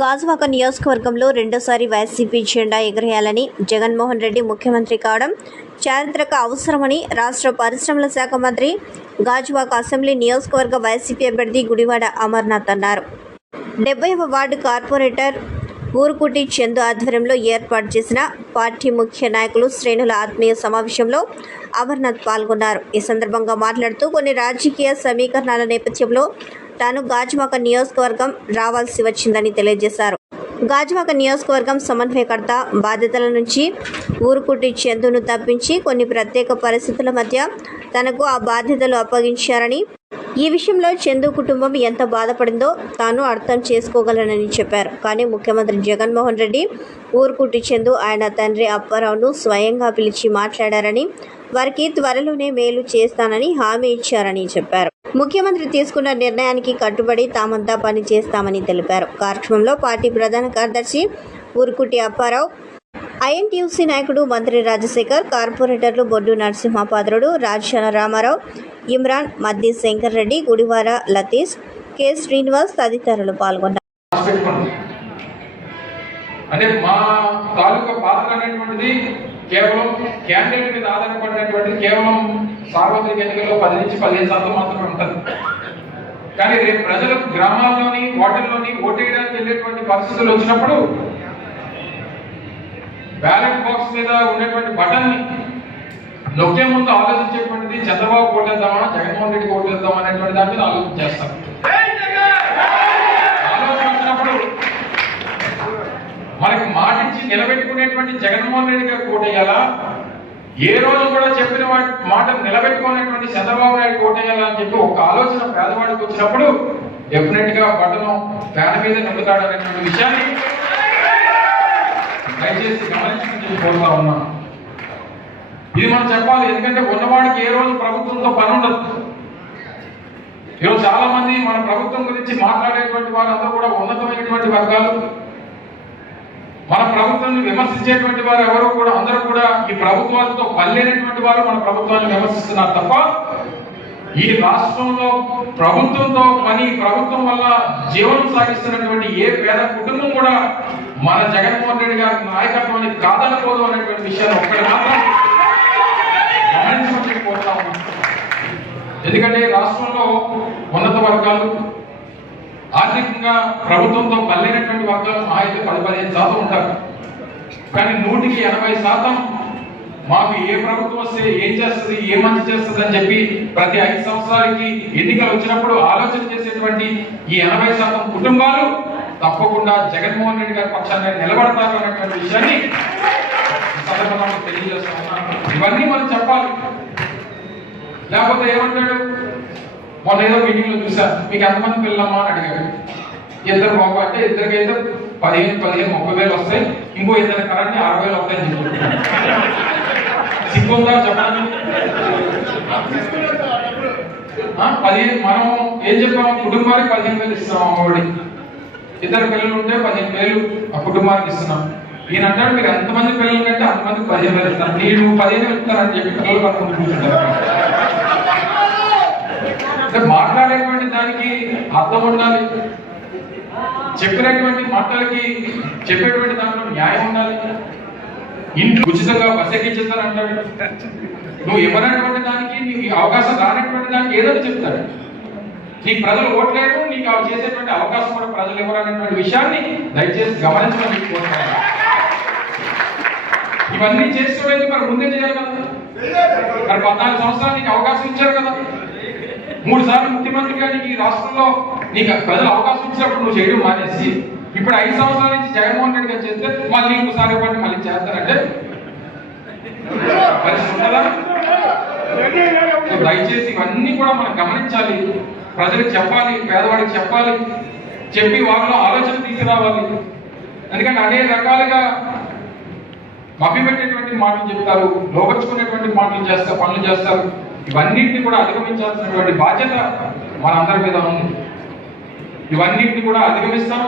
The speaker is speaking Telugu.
గాజువాక నియోజకవర్గంలో రెండోసారి వైసీపీ జెండా ఎగరేయాలని జగన్మోహన్ రెడ్డి ముఖ్యమంత్రి కావడం చారిత్రక అవసరమని రాష్ట్ర పరిశ్రమల శాఖ మంత్రి గాజువాక అసెంబ్లీ నియోజకవర్గ వైసీపీ అభ్యర్థి గుడివాడ అమర్నాథ్ అన్నారు. 70వ వార్డు కార్పొరేటర్ ఊరుకుటి చందు ఆధ్వర్యంలో ఏర్పాటు చేసిన పార్టీ ముఖ్య నాయకులు శ్రేణుల ఆత్మీయ సమావేశంలో అమర్నాథ్ పాల్గొన్నారు. ఈ సందర్భంగా మాట్లాడుతూ కొన్ని రాజకీయ సమీకరణాల నేపథ్యంలో తాను గాజువాక నియోజకవర్గం రావాల్సి వచ్చిందని తెలియజేశారు. గాజువాక నియోజకవర్గం సమన్వయకర్త బాధ్యతల నుంచి ఊరుకుటి చందును తప్పించి కొన్ని ప్రత్యేక పరిస్థితుల మధ్య తనకు ఆ బాధ్యతలు అప్పగించారని, ఈ విషయంలో చందు కుటుంబం ఎంత బాధపడిందో తాను అర్థం చేసుకోగలనని చెప్పారు. కానీ ముఖ్యమంత్రి జగన్మోహన్ రెడ్డి ఊరుకుటి చందు ఆయన తండ్రి అప్పారావును స్వయంగా పిలిచి మాట్లాడారని, వారికి త్వరలోనే మేలు చేస్తానని హామీ ఇచ్చారని చెప్పారు. ముఖ్యమంత్రి తీసుకున్న నిర్ణయానికి కట్టుబడి తామంతా పని చేస్తామని తెలిపారు. కార్యక్రమంలో పార్టీ ప్రధాన కార్యదర్శి ఊరుకుటి అప్పారావు, ఐఎన్టీయూసీ నాయకుడు మంత్రి రాజశేఖర్, కార్పొరేటర్లు బొడ్డు నరసింహపాత్రుడు, రాజాన రామారావు, ఇమ్రాన్, మద్ది శంకర్ రెడ్డి, గుడివార లతీష్, కె శ్రీనివాస్ తదితరులు పాల్గొన్నారు. అంటే మా తాలూకా పాత్ర అనేటువంటిది కేవలం క్యాండిడేట్ మీద ఆధారపడినటువంటిది కేవలం సార్వత్రిక ఎన్నికల్లో 10 నుంచి 15% మాత్రమే ఉంటుంది. కానీ రేపు ప్రజలు గ్రామాల్లోని వార్డుల్లోని ఓటేయడానికి వెళ్ళేటువంటి పరిస్థితులు వచ్చినప్పుడు బ్యాలెట్ బాక్స్ మీద ఉన్నటువంటి బటన్ ని నొక్కే ముందు ఆలోచించేటువంటిది చంద్రబాబు ఓటేద్దామా, జగన్మోహన్ రెడ్డికి ఓటేద్దామా అనేటువంటి దాని మీద ఆలోచన చేస్తాం. ఆలోచన వచ్చినప్పుడు మనకి మాటించి నిలబెట్టుకునేటువంటి జగన్మోహన్ రెడ్డి గారికి ఓటేయాలా, ఏ రోజు కూడా చెప్పిన మాట నిలబెట్టుకునేటువంటి చంద్రబాబు నాయుడు ఓటేయాలా అని చెప్పి ఒక ఆలోచన పేదవాడికి వచ్చినప్పుడు డెఫినెట్ గా బటన్ ఫ్యాన్ మీద నిలుతాడు అనేటువంటి విషయాన్ని దయచేసి గమనించుకుని కోరుతా ఉన్నాం. ఇది మనం చెప్పాలి. ఎందుకంటే ఉన్నవాడికి ఏ రోజు ప్రభుత్వంతో పని ఉండదు. ఈరోజు చాలా మంది మన ప్రభుత్వం గురించి మాట్లాడేటువంటి వారందరూ కూడా ఉన్నతమైనటువంటి వర్గాలు, మన ప్రభుత్వాన్ని విమర్శించేటువంటి వారు ఎవరు కూడా అందరూ కూడా ఈ ప్రభుత్వాలతో పనిలేనటువంటి వారు మన ప్రభుత్వాన్ని విమర్శిస్తున్నారు తప్ప ఈ రాష్ట్రంలో ప్రభుత్వంతో పని, ప్రభుత్వం వల్ల జీవనం సాగిస్తున్నటువంటి ఏ పేద కుటుంబం కూడా మన జగన్మోహన్ రెడ్డి గారి నాయకత్వానికి కాదనుకోదు అనేటువంటి విషయాన్ని ఒక్కటి మాత్రం గమనించుకుంటూ పోతా ఉన్నాం. ఎందుకంటే రాష్ట్రంలో ఉన్నత వర్గాలు, ఆర్థికంగా ప్రభుత్వంతో పనిలేనటువంటి వర్గాలు మా అయితే 10-15% ఉంటారు. కానీ 100% మాకు ఏ ప్రభుత్వం వస్తే ఏం చేస్తుంది, ఏ మంచి చేస్తుంది అని చెప్పి ప్రతి 5 సంవత్సరాలకి ఎన్నికలు వచ్చినప్పుడు ఆలోచన చేసేటువంటి ఈ 80% కుటుంబాలు తప్పకుండా జగన్మోహన్ రెడ్డి గారి పక్షాన్ని నిలబడతారు అనేటువంటి విషయాన్ని సందర్భంగా తెలియజేస్తా ఉన్నాను. ఇవన్నీ మనం చెప్పాలి. లేకపోతే ఏమంటాడు, మొన్న ఏదో మీటింగ్ లో చూసా, మీకు ఎంతమంది పిల్లమ్మా అని అడిగారు. 2 బాబు అంటే ఇద్దరికైతే 15-30 వస్తాయి, ఇంకో 2 కరెంట్ 60,000 వస్తాయని చెప్తున్నారు. సిగ్గుందా చెప్పండి. 15 మనం ఏం చెప్పాము, కుటుంబానికి 15,000 ఇస్తున్నాం. అమ్మఒడి 2 పిల్లలు ఉంటే 15,000 ఆ కుటుంబానికి ఇస్తున్నాం. ఈయన అంటాడు మీరు ఎంతమంది పిల్లలు కంటే అంతమందికి 15,000 ఇస్తాను, నేను 15,000 ఇస్తానని చెప్పి పిల్లలు కనుక్కుంటూ కూర్చుంటారు. మాట్లాడేటువంటి దానికి అర్థం ఉండాలి, చెప్పినటువంటి మాటలకి చెప్పేటువంటి దాంట్లో న్యాయం ఉండాలి. ఇంట్లో ఉచితంగా బస్ ఎక్కించుతారు అంటాడు, నువ్వు ఇవ్వనటువంటి దానికి నీకు అవకాశం రానటువంటి దానికి ఏదో చెప్తాడు. నీకు ప్రజలు ఓట్లేదు, నీకు అవి చేసేటువంటి అవకాశం కూడా ప్రజలు ఇవ్వరనేటువంటి విషయాన్ని దయచేసి గమనించమని కోరుతున్నాను. ఇవన్నీ చేసుకోవడానికి మరి ముందే చేయాలి కదా. మరి 14 సంవత్సరాలు నీకు అవకాశం ఇచ్చారు కదా. 3 సార్లు ముఖ్యమంత్రిగా నీకు ఈ రాష్ట్రంలో నీకు ప్రజలు అవకాశం ఇచ్చినప్పుడు నువ్వు చేయడం మానేసి ఇప్పుడు 5 సంవత్సరాల నుంచి జగన్మోహన్ రెడ్డి గారు చేస్తే మళ్ళీ ఇంకోసారి ఇవ్వండి మళ్ళీ చేస్తారంటే పరిస్థితి ఉంటుందా? దయచేసి ఇవన్నీ కూడా మనం గమనించాలి, ప్రజలకు చెప్పాలి, పేదవాడికి చెప్పాలి, చెప్పి వాళ్ళలో ఆలోచన తీసుకురావాలి. ఎందుకంటే అనేక రకాలుగా మభ్యపెట్టేటువంటి మాటలు చెప్తారు, లోపరుచుకునేటువంటి మాటలు చేస్తారు, పనులు చేస్తారు. ఇవన్నింటినీ కూడా అధిగమించాల్సినటువంటి బాధ్యత మనందరి మీద ఉంది. ఇవన్నింటినీ కూడా అధిగమిస్తాం.